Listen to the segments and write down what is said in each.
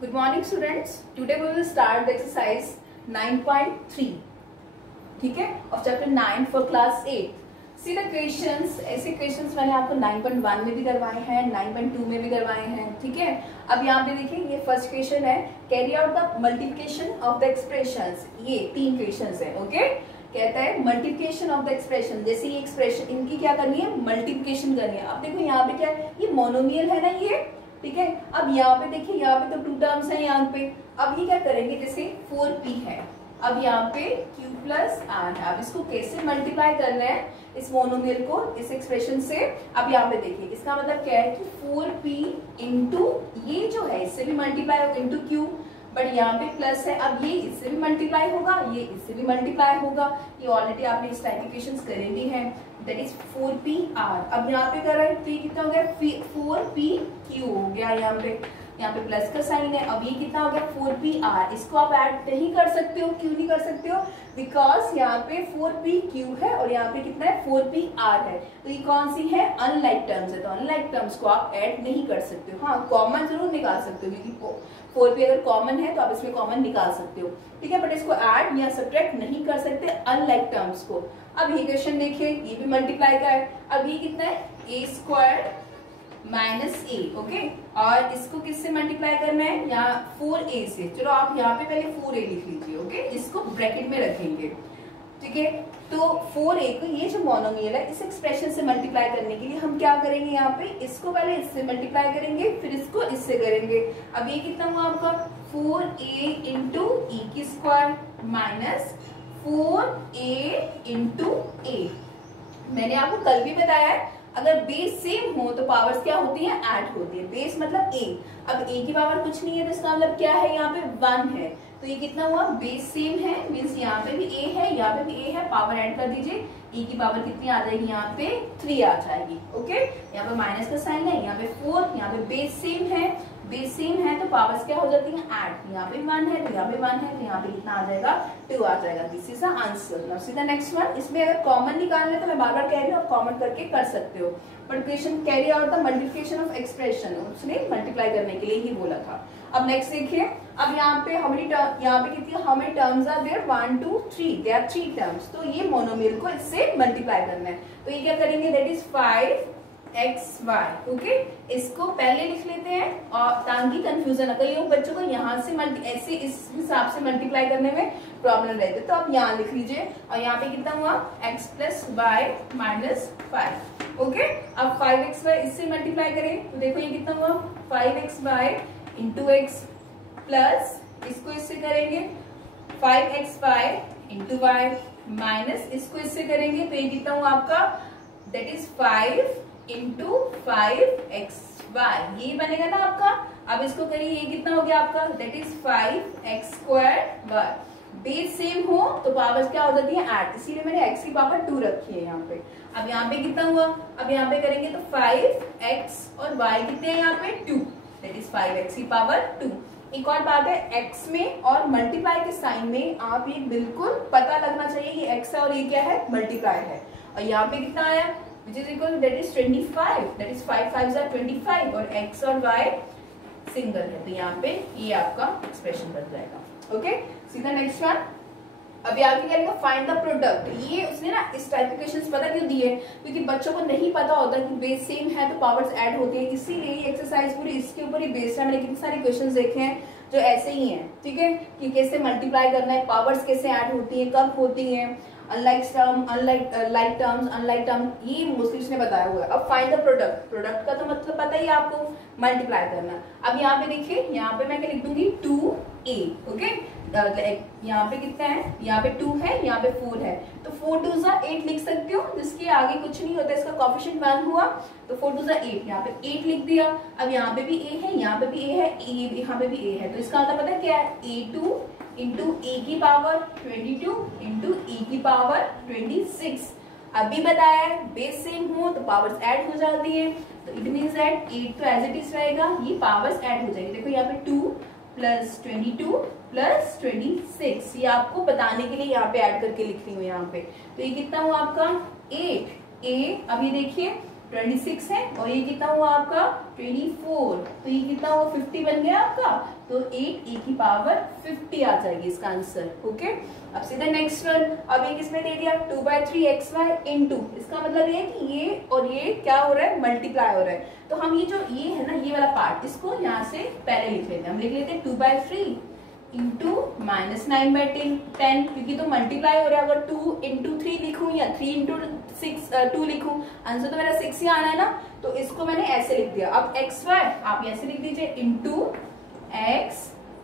Good morning students. Today we will start the exercise 9.3. ठीक है, of chapter 9 for class 8. See the questions. ऐसे questions मैंने आपको 9.1 में भी करवाए हैं, 9.2 में भी करवाए हैं. ठीक है, अब यहाँ पे देखिए ये फर्स्ट क्वेश्चन है, carry out the multiplication of the expressions. ये 3 क्वेश्चंस है. ओके, कहता है मल्टीप्लिकेशन ऑफ द एक्सप्रेशन. जैसे ये एक्सप्रेशन इनकी क्या करनी है, मल्टीप्लिकेशन करनी है. अब देखो यहाँ पे क्या है, ये मोनोमियल है ना ये. ठीक है, अब यहाँ पे देखिए, यहाँ पे तो 2 टर्म्स है यहाँ पे. अब ये क्या करेंगे, जैसे 4p है, अब यहाँ पे q प्लस r है. अब इसको कैसे मल्टीप्लाई करना है, इस मोनोमियल को इस एक्सप्रेशन से. अब यहाँ पे देखिए, इसका मतलब क्या है कि 4p इंटू ये जो है इससे भी मल्टीप्लाई होगा इंटू q, बट यहाँ पे प्लस है. अब ये इससे भी मल्टीप्लाई होगा, ये इससे भी मल्टीप्लाई होगा. ये ऑलरेडी आपने इस टाइप इक्वेशंस करेंगे हैं. That is 4pr. अब यहाँ पे कर रहे हैं तो ये कितना हो गया, 4pq हो गया. यहाँ पे प्लस का साइन है. अब ये कितना हो गया, 4pr. इसको आप ऐड नहीं कर सकते हो. क्यों नहीं कर सकते हो, बिकॉज यहाँ पे 4pq है और यहाँ पे कितना है, 4pr है. तो ये कौन सी है, अनलाइक टर्म्स है. तो अनलाइक टर्म्स को आप ऐड नहीं कर सकते हो. हाँ, कॉमन जरूर निकाल सकते हो, क्योंकि 4p अगर कॉमन है तो आप इसमें कॉमन निकाल सकते हो. ठीक है, बट इसको ऐड या सब्ट्रैक्ट नहीं कर सकते अनलाइक टर्म्स को. अब ये क्वेश्चन देखिए, ये भी मल्टीप्लाई का है. अब ये कितना है, a square minus a. Okay, और इसको किससे मल्टीप्लाई करना है, यहाँ 4a से. चलो आप यहाँ पे पहले 4a लिख लीजिए. ओके, इसको ब्रैकेट में रखेंगे. ठीक है, तो 4a को, ये जो मोनोमियल है, इस एक्सप्रेशन से मल्टीप्लाई करने के लिए हम क्या करेंगे, यहाँ पे इसको पहले इससे मल्टीप्लाई करेंगे, फिर इसको इससे करेंगे. अब ये कितना हुआ आपका, 4a इंटू e की square minus 4a into a. मैंने आपको कल भी बताया है, अगर बेस सेम हो तो पावर्स क्या होती हैं, ऐड होती है. बेस मतलब a. अब a की पावर कुछ नहीं है तो इसका मतलब क्या है, यहाँ पे 1 है. तो ये कितना हुआ, बेस सेम है, मीन्स यहाँ पे भी a है, यहाँ पे भी a है. पावर ऐड कर दीजिए, e की पावर कितनी आ जाएगी, यहाँ पे 3 आ जाएगी. ओके, यहाँ पे माइनस का साइन है, यहाँ पे 4, यहाँ पे बेस सेम है. बेस सेम है तो पावर्स क्या हो जाती हैं, ऐड. यहाँ पे 1 है तो यहाँ पे 1 है, तो यहाँ पे कितना आ जाएगा, 2 आ जाएगा. This is the answer. Now see the next one. इसमें अगर कॉमन निकालना है तो मैं बार बार कह रही हूँ, आप कॉमन करके कर सकते हो. But question carry out the multiplication of expression, उसने मल्टीप्लाई करने के लिए ही बोला था. अब नेक्स्ट देखिए, अब यहाँ पे हाउ मेनी टर्म, यहाँ पे कितनी, how many terms are there, 1 2 3. There are 3 terms. तो ये मोनोमियल को इससे मल्टीप्लाई करना है. तो ये क्या करेंगे, दैट इज 5xy. ओके, इसको पहले लिख लेते हैं और ताकि कंफ्यूजन अगर ये बच्चों को यहाँ से ऐसे इस हिसाब से मल्टीप्लाई करने में प्रॉब्लम रहती है, तो आप यहाँ लिख लीजिए. और यहाँ पे कितना हुआ, x plus y minus 5. Okay, अब 5xy इससे मल्टीप्लाई करें तो देखो ये कितना हुआ, 5xy इंटू एक्स प्लस इसको इससे करेंगे 5xy इंटू वाई माइनस इसको इससे करेंगे तो ये कितना हुआ आपका, दैट इज 5 इंटू 5xy. ये बनेगा ना आपका. अब इसको करिए, ये कितना हो गया आपका, that is 5x square y. Base same हो तो पावर्स क्या हो जाती है, ऐड. इसीलिए मैंने x की पावर 2 रखी है यहाँ पे. अब यहाँ पे कितना हुआ, अब यहाँ पे करेंगे तो 5x और y कितने हैं यहाँ पे, 2. दैट इज 5x की पावर 2. एक और बात है, x में और मल्टीप्लाई के साइन में आप ये बिल्कुल पता लगना चाहिए कि x है और ये क्या है, मल्टीप्लाई है. और यहाँ पे कितना आया, which is equal, that is 25. that is 5 5s are 25 और x और y सिंगल है, तो यहाँ पे ये आपका एक्सप्रेशन बन जाएगा. ओके, सीधा नेक्स्ट वन. अभी आगे क्या लिखा, फाइंड द प्रोडक्ट. ये उसने ना इस टाइप के क्वेश्चंस पता क्यों दिए, क्योंकि बच्चों को नहीं पता होता कि बेस सेम है तो पावर्स ऐड होती है. इसीलिए ये एक्सरसाइज पूरी इसके ऊपर ही बेस्ड है. मैंने कितने सारे क्वेश्चंस देखे हैं जो ऐसे ही हैं. ठीक है, कि कैसे मल्टीप्लाई करना है, पावर्स कैसे ऐड होती है, कब होती है, unlike term, unlike terms, unlike term, ये मोस्टली इसने बताया हुआ है. अब फाइंड द प्रोडक्ट. प्रोडक्ट का तो मतलब पता ही है आपको, मल्टीप्लाई करना. अब यहाँ पे देखिए, यहाँ पे मैं क्या लिख दूंगी, 2a. ओके, यहाँ पे कितना है, यहाँ पे 2 है, यहाँ पे 4 है, तो 4 2s are 8 लिख सकते हो, जिसके आगे कुछ नहीं होता, इसका कोएफिशिएंट 1 हुआ तो 4 2s are 8. यहाँ पे 8 लिख दिया. अब यहाँ पे भी a है, यहाँ पे भी a है, यहाँ पे भी a है, तो इसका मतलब पता है क्या है, a2 इंटू a की पावर 22 इंटू e की पावर 26. अभी बताया है, बेस सेम हो तो पावर्स ऐड हो जाती है, तो इट मीन्स दैट 8 तो एज इट इज रहेगा, ये पावर्स ऐड हो जाएगी. देखो यहाँ पे 2 प्लस 22 प्लस 26, ये आपको बताने के लिए यहाँ पे ऐड करके लिख रही हूँ यहाँ पे. तो ये कितना हुआ आपका, 8. अब ये देखिए 26 है और ये कितना हुआ आपका 24, तो ये कितना हुआ 50 बन गया आपका, तो 8 ए की पावर 50 आ जाएगी इसका आंसर। ओके, अब सीधा नेक्स्ट वन, अब ये किसमें दे दिया 2/3 xy इंटू, इसका मतलब ये है कि ये और ये क्या हो रहा है मल्टीप्लाई हो रहा है, तो हम ये जो ये है ना ये वाला पार्ट इसको यहाँ से पहले लिख लेते हैं, हम लिख लेते हैं 2/3 इंटू -9/10, क्योंकि तो मल्टीप्लाई हो रहा है, अगर 2 इंटू 3 लिखूं या 3 इंटू 2 लिखूं, आंसर तो मेरा 6 ही आना है ना, तो इसको मैंने ऐसे लिख दिया। अब xy आप ऐसे लिख दीजिए इंटू x,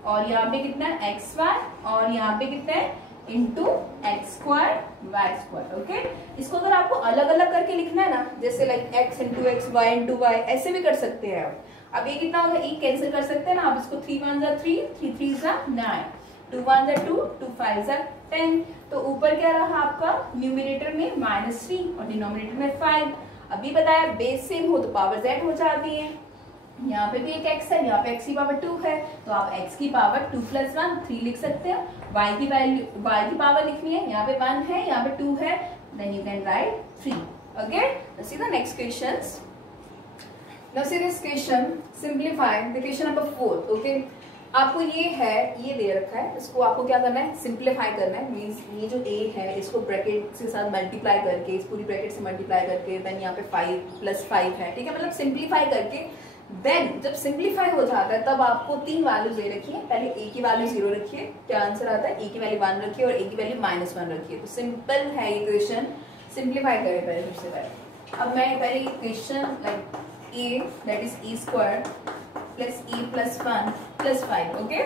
और यहाँ पे कितना है xy, और यहाँ पे कितना है इंटू x² y²। ओके, इसको अगर आपको अलग अलग करके लिखना है ना, जैसे like x into x, y into y, ऐसे भी कर सकते हैं आप। अब ये कितना होगा, एक कैंसिल कर सकते हैं ना आप इसको, 3 1 जा 3, 3 3 जा 9, 2 1 जा 2, 2 5 जा 10, तो ऊपर क्या रहा आपका न्यूमरेटर में -3 और डिनोमिनेटर में 5। अभी बताया बेस सेम हो तो पावर z हो जाती है, यहाँ पे भी एक x है, यहाँ पे x की पावर 2 है, तो आप x की पावर 2 + 1 3 लिख सकते हैं। y की वैल्यू y की पावर लिखनी है, यहाँ पे 1 है, यहाँ पे 2 है, then you can write 3। Okay, let's see the next questions. Now see this question, simplify the question number 4. Okay, आपको ये है, ये दे रखा है, इसको आपको क्या करना है सिंप्लीफाई करना है, मींस ये जो a है इसको ब्रैकेट के साथ मल्टीप्लाई करके, इस पूरी ब्रैकेट से मल्टीप्लाई करके, देन यहाँ पे 5 + 5 है, ठीक है, मतलब सिंप्लीफाई करके, देन जब सिंप्लीफाई हो जाता है तब आपको 3 वैल्यूज दे रखी है, पहले a की वैल्यू 0 रखिए, क्या आंसर आता है, a की वैल्यू 1 रखिए और a की वैल्यू -1 रखिए, तो सिंपल है ये क्वेश्चन। सिंप्लीफाई करें पहले सबसे पहले, अब मैं पहले ये question like a that is a² plus a plus 1 plus 5, okay,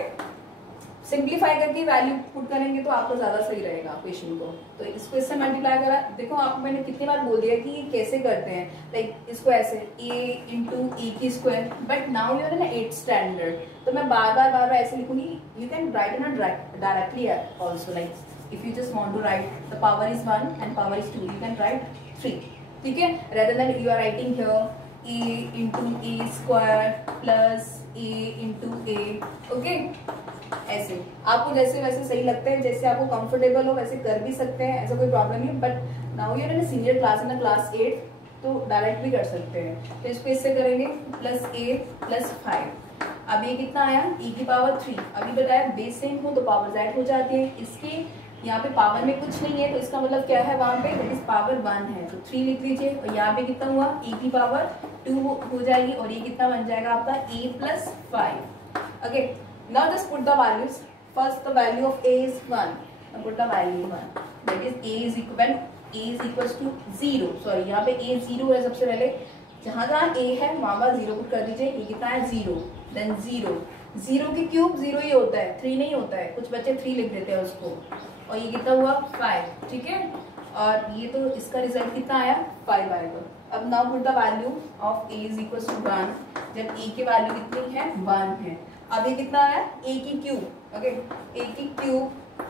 simplify करके वैल्यू पुट करेंगे तो आपको ज्यादा सही रहेगा क्वेश्चन को। तो इसको इससे मल्टीप्लाई करा, देखो आपको मैंने कितनी बार बोल दिया कि ये कैसे करते हैं, लाइक इसको ऐसे a into a², but now you are in 8th standard, तो मैं बार बार ऐसे लिखूंगी, you can write it directly also, like if you just want to write the power is 1 and power is 2, you can write 3, ठीक है, rather than you are writing here a into a² plus a into a, okay, ऐसे आपको जैसे वैसे सही लगता है, जैसे आपको कंफर्टेबल हो वैसे कर भी सकते हैं, ऐसा कोई प्रॉब्लम नहीं, but now you are in senior class, in class 8, तो डायरेक्ट भी कर सकते हैं, तो इसको इससे करेंगे प्लस a प्लस 5। अब ये कितना आया e की पावर 3, अभी बताया बेस सेम हो तो पावर z हो जाती है, इसके यहाँ पे पावर में कुछ नहीं है तो इसका मतलब क्या है, वहां पे दैट इज पावर 1 है, तो 3 लिख लीजिए, और यहाँ पे कितना हुआ e की पावर 2 हो जाएगी, और ये कितना बन जाएगा आपका a plus 5। Okay, now just put the values, first the value of a is 1, put the value 1, that is a is equal to 0, sorry यहाँ पे a 0 है, सबसे पहले जहां जहां a है वहां 0 पुट कर दीजिए, ये कितना है 0, देन 0 की क्यूब 0 ही होता है, 3 नहीं होता है, कुछ बच्चे 3 लिख देते हैं उसको, और ये कितना हुआ 5, ठीक है, और ये तो इसका रिजल्ट कितना आया 5 आएगा। अब now put the value of a is equal to 1, जब a की वैल्यू कितनी है 1 है, अब ये कितना आया a की क्यूब, ओके, a की क्यूब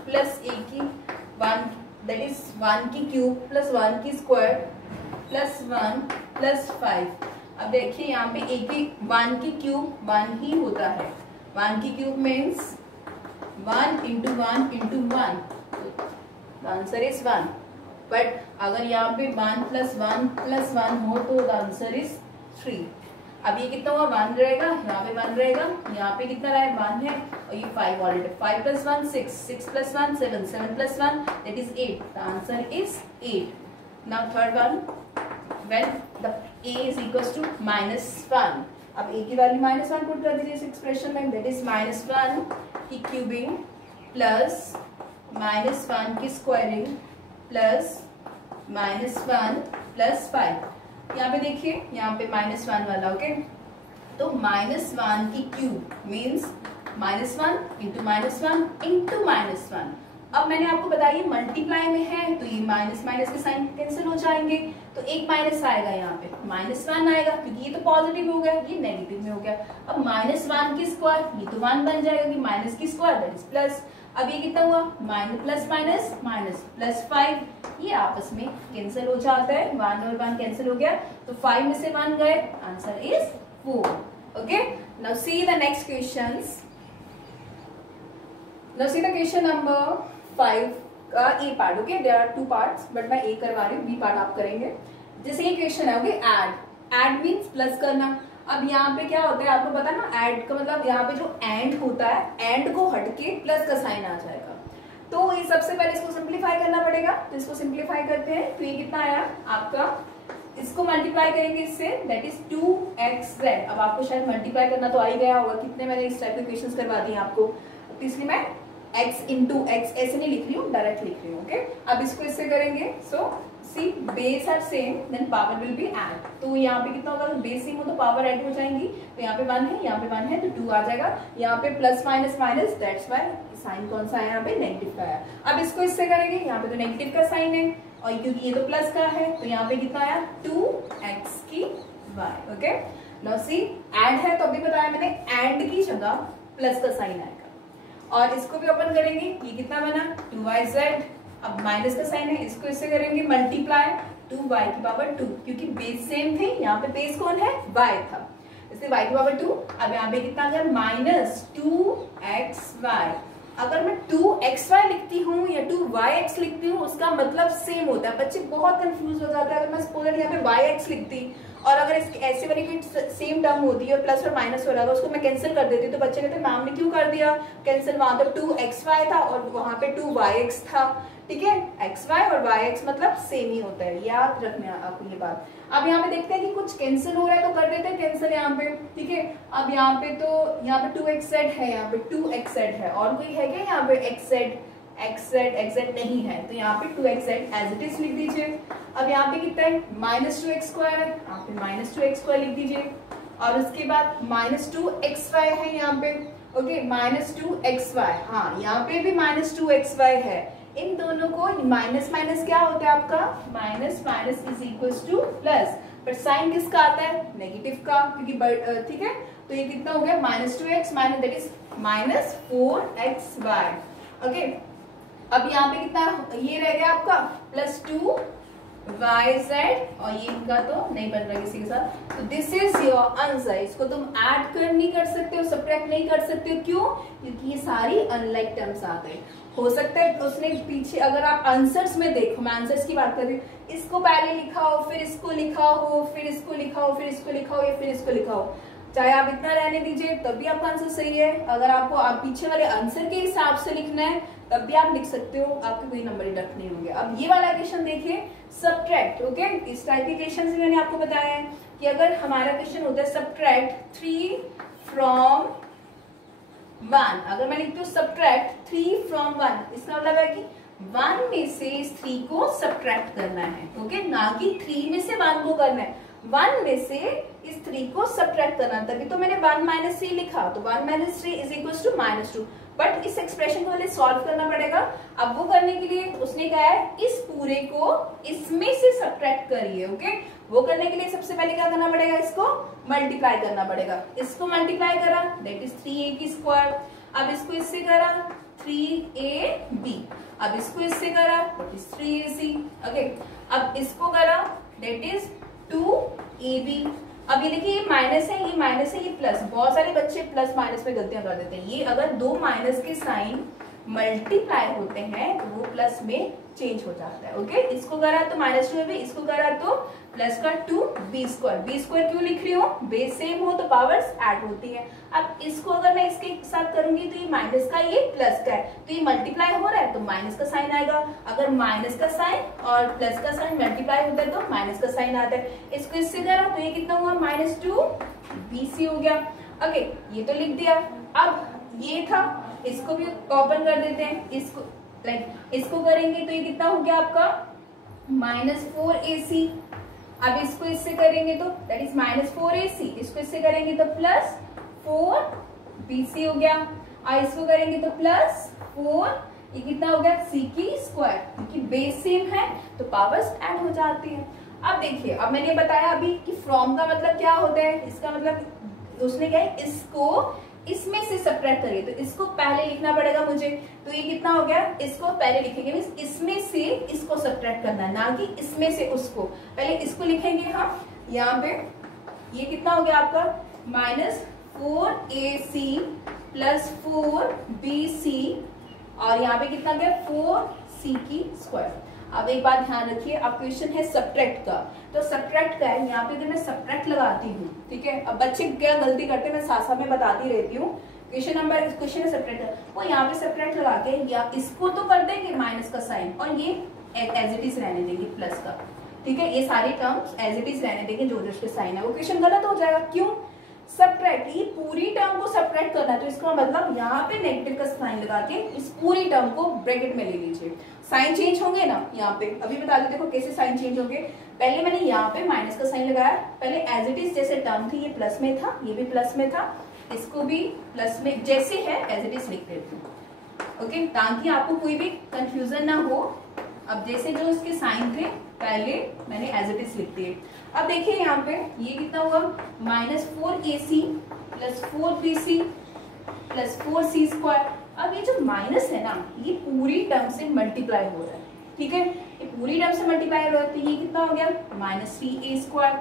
प्लस a की 1, दैट इज 1 की क्यूब प्लस 1 की स्क्वायर प्लस 1 प्लस 5। अब देखिए यहाँ पे a की 1 की क्यूब 1 ही होता है, 1 की cube means 1 into 1 into 1, the answer is 1, but अगर यहाँ पे 1 प्लस 1 प्लस 1 हो तो द आंसर इज 3। अब ये कितना हुआ 1 रहेगा, यहाँ पे 1 रहेगा, यहाँ पे कितना रहा है 1 है, और ये 5 already, 5 plus 1 6, 6 plus 1 7, 7 plus 1 that is 8, the answer is 8। Now third one, when the a is equal to -1, अब a की वैल्यू -1 पुट कर दीजिए इस एक्सप्रेशन में, दैट इज -1 की क्यूबिंग प्लस -1 की स्क्वायरिंग प्लस -1 प्लस 5। यहाँ पे देखिए यहाँ पे -1 वाला, ओके, तो -1 की क्यूब मीन्स -1 इंटू -1 इंटू -1। अब मैंने आपको बताया मल्टीप्लाई में है तो ये माइनस माइनस के साइन कैंसिल हो जाएंगे, तो एक माइनस आएगा, यहाँ पे -1 आएगा क्योंकि ये तो पॉजिटिव हो गया, ये नेगेटिव में हो गया। अब -1 की स्क्वायर, ये तो 1 बन जाएगा कि माइनस की स्क्वायर दैट इज प्लस। अब ये कितना हुआ प्लस माइनस माइनस प्लस 5, ये आपस में कैंसिल हो जाता है, 1 और 1 कैंसिल हो गया, तो 5 में से 1 गए, answer is 4। Okay, now see the next questions. Now see the question number 5 का A part. Okay, there are 2 parts but मैं ए करवा रही हूँ, बी पार्ट आप करेंगे। जैसे ये क्वेश्चन है, ओके, ऐड मीन्स प्लस करना। अब यहाँ पे क्या होता है आपको पता है ना, ऐड का मतलब यहाँ पे जो एंड होता है, एंड को हटके प्लस का साइन आ जाएगा। तो ये सबसे पहले इसको सिंप्लीफाई करना पड़ेगा, तो इसको सिंप्लीफाई करते हैं। तो ये कितना आया आपका, इसको मल्टीप्लाई करेंगे इससे, दैट इज 2xz। अब आपको शायद मल्टीप्लाई करना तो आ ही गया होगा, कितने मैंने इस टाइप के क्वेश्चंस करवा दिए आपको, तो इसलिए मैं x इंटू एक्स ऐसे नहीं लिख रही हूँ, डायरेक्ट लिख रही हूँ, ओके। अब इसको इससे करेंगे, so see base are same then power will be add. तो यहाँ पे कितना होगा, बेस सेम हो तो पावर ऐड हो जाएंगी। तो यहाँ पे 1 है, यहाँ पे 1 है, तो 2 आ जाएगा। यहाँ पे plus minus minus, that's why sign कौन सा है यहाँ पे, नेगेटिव का है। अब इसको इससे करेंगे, यहाँ पे तो नेगेटिव का साइन है और क्योंकि ये तो प्लस का है, तो यहाँ पे कितना आया 2x की y, ओके। नाउ सी ऐड है तो अभी बताया मैंने, ऐड की जगह प्लस का साइन आएगा। और इसको भी ओपन करेंगे, ये कितना बना 2yz। अब माइनस का साइन है, इसको इससे करेंगे मल्टीप्लाई 2y की पावर 2, क्योंकि बेस सेम थे, यहाँ पे बेस कौन है y था, इसलिए y की पावर 2। अब यहाँ पे कितना अगर माइनस 2xy, अगर मैं 2xy लिखती हूँ या 2yx लिखती हूँ उसका मतलब सेम होता है। बच्चे बहुत कंफ्यूज हो जाते हैं। अगर मैं सपोज यहाँ पे yx लिखती और अगर इसके ऐसे वाली कोई सेम टर्म होती है और प्लस और माइनस हो रहा था, उसको मैं कैंसिल कर देती, तो बच्चे कहते मैम ने क्यों कर दिया कैंसिल, वहां तो 2xy था और वहां पे 2yx था, ठीक है। xy और yx मतलब सेम ही होता है, याद रखना आपको ये बात। अब यहाँ पे देखते हैं कि कुछ कैंसिल हो रहा है तो कर देते हैं कैंसिल यहाँ पे, ठीक है। अब यहाँ पे तो यहाँ पे 2xz है, यहाँ पे 2xz है, और कोई है क्या यहाँ पे xz नहीं है, तो यहाँ पे 2xz एज इट इज लिख दीजिए। अब यहाँ पे कितना है -2x² है, यहाँ पे -2x² लिख दीजिए। और उसके बाद -2xy है यहाँ पे, ओके, -2xy, हाँ यहाँ पे भी -2xy है। इन दोनों को माइनस माइनस क्या होता है आपका, minus minus is equals two plus, पर साइन किसका आता है, नेगेटिव का, क्योंकि ठीक है। तो ये कितना हो गया -2x minus that is -4xy, okay. अब यहाँ पे कितना ये रह गया आपका +2yz, और ये इनका तो नहीं बन रहा किसी के साथ। तो दिस इज योर आंसर। इसको तुम ऐड कर नहीं कर सकते हो, सब्ट्रैक्ट नहीं कर सकते हो, क्यों, क्योंकि ये सारी अनलाइक टर्म्स आते हैं। हो सकता है उसने पीछे, अगर आप आंसर्स में देखो, मैं आंसर्स की बात कर रही हूँ, इसको पहले लिखा हो, फिर इसको लिखा हो, फिर इसको लिखा हो, फिर इसको लिखा हो, या फिर इसको लिखा हो, चाहे आप इतना रहने दीजिए तब भी आपका आंसर सही है। अगर आपको आप पीछे वाले आंसर के हिसाब से लिखना है तब भी आप लिख सकते हो, आपके कोई नंबर डिडक्ट नहीं होंगे। अब ये वाला क्वेश्चन देखिए, सब्ट्रैक्ट, ओके। इस टाइप के क्वेश्चन से मैंने आपको बताया है कि अगर हमारा क्वेश्चन होता है सब्ट्रैक्ट 3 फ्रॉम 1, अगर मैं लिखती हूँ सब्ट्रैक्ट 3 फ्रॉम 1, इसका मतलब है कि 1 में से इस 3 को सब्ट्रैक्ट करना है, ओके, ना कि 3 में से 1 को करना है, 1 में से इस 3 को सब्ट्रैक्ट करना। तभी तो मैंने 1 - 3 लिखा, तो 1 - 3 इज इक्वल टू -2। बट इस एक्सप्रेशन को पहले सॉल्व करना पड़ेगा। अब वो करने के लिए उसने कहा है इस पूरे को इसमें से सब्ट्रैक्ट करिए, ओके। वो करने के लिए सबसे पहले क्या करना पड़ेगा, इसको मल्टीप्लाई करना पड़ेगा। इसको मल्टीप्लाई करा दैट इज 3a की स्क्वायर। अब इसको इससे करा 3ab। अब इसको इससे करा दैट इज 3ac, ओके। अब इसको करा दैट इज 2ab। अब ये देखिए, ये माइनस है, ये माइनस है, ये प्लस। बहुत सारे बच्चे प्लस माइनस में गलतियां कर देते हैं। ये अगर दो माइनस के साइन मल्टीप्लाई होते हैं तो वो प्लस में चेंज हो जाता है, ओके। इसको करा तो -2ab, इसको करा तो प्लस का 2b²। b² क्यों लिख रही हूँ, बेस सेम हो तो पावर्स ऐड होती है। अब इसको अगर मैं इसके साथ करूंगी तो ये माइनस का, ये प्लस का है, तो ये मल्टीप्लाई हो रहा है तो माइनस का साइन आएगा। अगर माइनस का साइन और प्लस का साइन मल्टीप्लाई होता है तो माइनस का साइन आता है। इसको इससे करा तो ये कितना हुआ -2bc हो गया, ओके। ये तो लिख दिया। अब ये था, इसको भी ओपन कर देते हैं, इसको इसको करेंगे तो ये कितना हो गया आपका -4ac। अब इसको इससे करेंगे तो दैट इज -4ac, इसको इससे करेंगे तो +4bc हो गया, और इसको करेंगे तो +4, ये कितना हो गया c की स्क्वायर, क्योंकि बेस सेम है तो पावर्स ऐड हो जाती है। अब देखिए, अब मैंने बताया अभी कि फ्रॉम का मतलब क्या होता है, इसका मतलब उसने क्या है, इसको इसमें से सब्ट्रैक्ट करिए, तो इसको पहले लिखना पड़ेगा मुझे। तो ये कितना हो गया, इसको पहले लिखेंगे, मींस इसमें से इसको सब्ट्रैक्ट करना है, ना कि इसमें से उसको। पहले इसको लिखेंगे हम, यहाँ पे ये कितना हो गया आपका -4ac + 4bc, और यहाँ पे कितना गया 4c की स्क्वायर। अब एक बात ध्यान रखिए, अब क्वेश्चन है सब्ट्रैक्ट का, तो सब्ट्रैक्ट का है, यहाँ पे अगर मैं सब्ट्रैक्ट लगाती हूँ, ठीक है, अब बच्चे क्या गलती करते हैं, मैं साथ साथ में बताती रहती हूँ, क्वेश्चन है सब्ट्रैक्ट, वो यहाँ पे सब्ट्रैक्ट लगा के या इसको तो कर देंगे माइनस का साइन और ये एज इट इज रहने देंगे प्लस का, ठीक है, ये सारे टर्म्स एज इट इज रहने देंगे, जो जो उसके साइन है, वो क्वेश्चन गलत हो जाएगा। क्यों? सब्ट्रैक्ट, ये पूरी टर्म को सब्ट्रैक्ट करना है, तो इसका मतलब यहाँ पे नेगेटिव का साइन लगा के इस पूरी टर्म को ब्रैकेट में ले लीजिए। साइन चेंज होंगे ना यहाँ पे, अभी बता दो, देखो कैसे साइन चेंज होंगे। पहले मैंने यहाँ पे माइनस का साइन लगाया, पहले एज इट इज जैसे टर्म थी ये प्लस में था, ये भी प्लस में था, इसको भी प्लस में जैसे है एज इट इज लिख देती हूँ, ओके, ताकि आपको कोई भी कंफ्यूजन ना हो। अब जैसे जो इसके साइन थे पहले मैंने एज इट इज लिख दिए। अब देखिए यहाँ पे ये कितना हुआ, -4ac plus 4bc plus 4c²। अब ये जो माइनस है ना, ये पूरी टर्म से मल्टीप्लाई हो रहा है, ठीक है, ये पूरी टर्म से मल्टीप्लाई हो रहा है, तो ये कितना हो गया -3a²।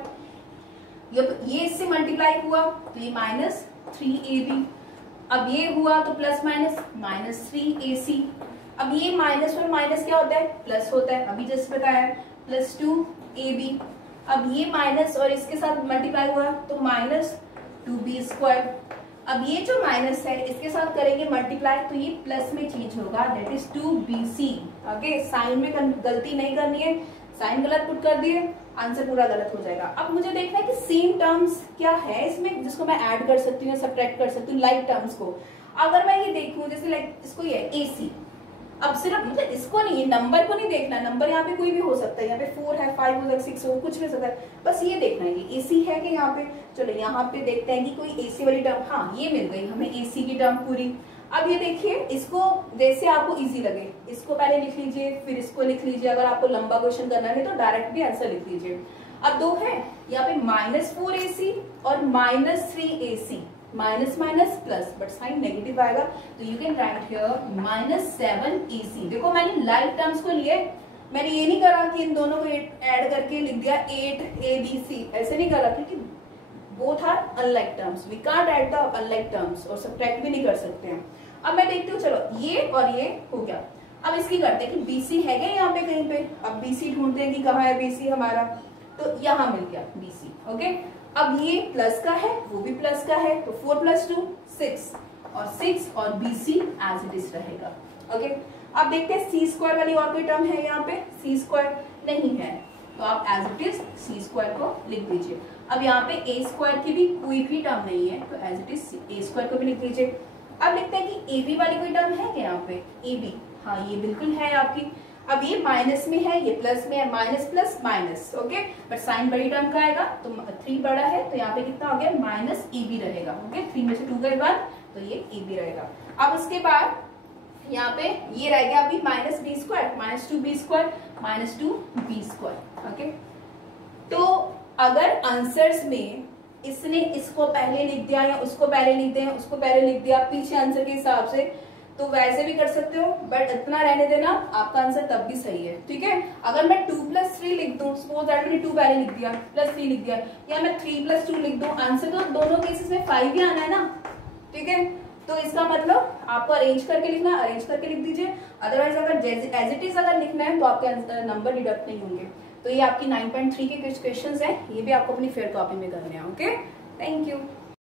ये इससे मल्टीप्लाई हुआ तो ये -3ab। अब ये हुआ तो प्लस माइनस -3ac। अब ये माइनस और माइनस क्या होता है, प्लस होता है, अभी जस्ट बताया, +2ab। अब ये माइनस और इसके साथ मल्टीप्लाई हुआ तो -2b²। अब ये जो माइनस है इसके साथ करेंगे मल्टीप्लाई तो ये प्लस में चेंज होगा, that is 2bc। Okay, sign में गलती नहीं करनी है, साइन गलत पुट कर दिए, आंसर पूरा गलत हो जाएगा। अब मुझे देखना है कि सेम टर्म्स क्या है इसमें जिसको मैं ऐड कर सकती हूँ, सब्ट्रैक्ट कर सकती हूँ, लाइक टर्म्स को। अगर मैं ये देखूं जैसे लाइक इसको ये ac, अब सिर्फ मतलब इसको नहीं, नंबर को नहीं देखना, नंबर यहाँ पे कोई भी हो सकता है, यहाँ पे 4 है, 5 हो सकता है, 6 हो, कुछ भी हो सकता है, बस ये देखना है ये AC है कि यहाँ पे। चलो यहाँ पे देखते हैं कि कोई AC वाली टर्म, हाँ ये मिल गई हमें AC की टर्म पूरी। अब ये देखिए, इसको जैसे आपको इजी लगे, इसको पहले लिख लीजिए फिर इसको लिख लीजिए, अगर आपको लंबा क्वेश्चन करना है तो डायरेक्ट भी आंसर लिख लीजिए। अब 2 है, यहाँ पे -4ac और -3ac, minus minus plus, but sign negative आएगा तो you can right here -7ac। देखो मैंने लाइक टर्म्स को लिए, मैंने ये नहीं करा कि इन दोनों को ऐड करके लिख दिया 8abc, ऐसे नहीं करा, क्योंकि both are unlike terms, we can't add the unlike terms, और सब्ट्रैक्ट भी नहीं कर सकते हैं। अब मैं देखती हूँ, चलो ये और ये हो गया। अब इसकी करते हैं कि bc है क्या यहाँ पे कहीं पे, अब bc ढूंढते हैं कि कहाँ है bc हमारा, तो यहाँ मिल गया bc। ओके, अब ये प्लस का है, वो भी प्लस का है, तो 4 + 2 6, और 6 और bc एज इट इज रहेगा। ओके, अब देखते हैं c² वाली और कोई टर्म है यहाँ पे, c² नहीं है, तो आप एज इट इज c² को लिख दीजिए। अब यहाँ पे a² की भी कोई भी टर्म नहीं है, तो एज इट इज a² को भी लिख दीजिए। अब लिखते हैं कि ab वाली कोई टर्म है क्या यहाँ पे, ab, हाँ ये बिल्कुल है आपकी। अब ये माइनस में है, ये प्लस में है, minus plus minus, okay, but sign बड़ी टर्म का आएगा, तो 3 बड़ा है, तो यहाँ पे कितना हो गया -ab रहेगा। ओके, 3 में से 2 गए बाद, तो ये ab रहेगा। अब उसके बाद यहाँ पे ये रह गया अभी -b², -2b², ओके। तो अगर आंसर्स में इसने इसको पहले लिख दिया या उसको पहले लिख दिया, उसको पहले लिख दिया पीछे आंसर के हिसाब से, तो वैसे भी कर सकते हो, बट इतना रहने देना, आपका आंसर तब भी सही है, ठीक है। अगर मैं 2 + 3 लिख दूं, सपोज दैट मैंने 2 पहले लिख दिया, +3 लिख दिया, या मैं 3 + 2 लिख दूं, आंसर तो दोनों केसेस में 5 ही आना है ना, ठीक है। तो इसका मतलब आपको अरेंज करके लिखना है, अरेंज करके लिख दीजिए, अदरवाइज अगर एज इट इज अगर लिखना है तो आपके नंबर डिडक्ट नहीं होंगे। तो ये आपकी 9.3 के कुछ क्वेश्चन है, ये भी आपको अपनी फेयर कॉपी में करने हैं। Okay, thank you.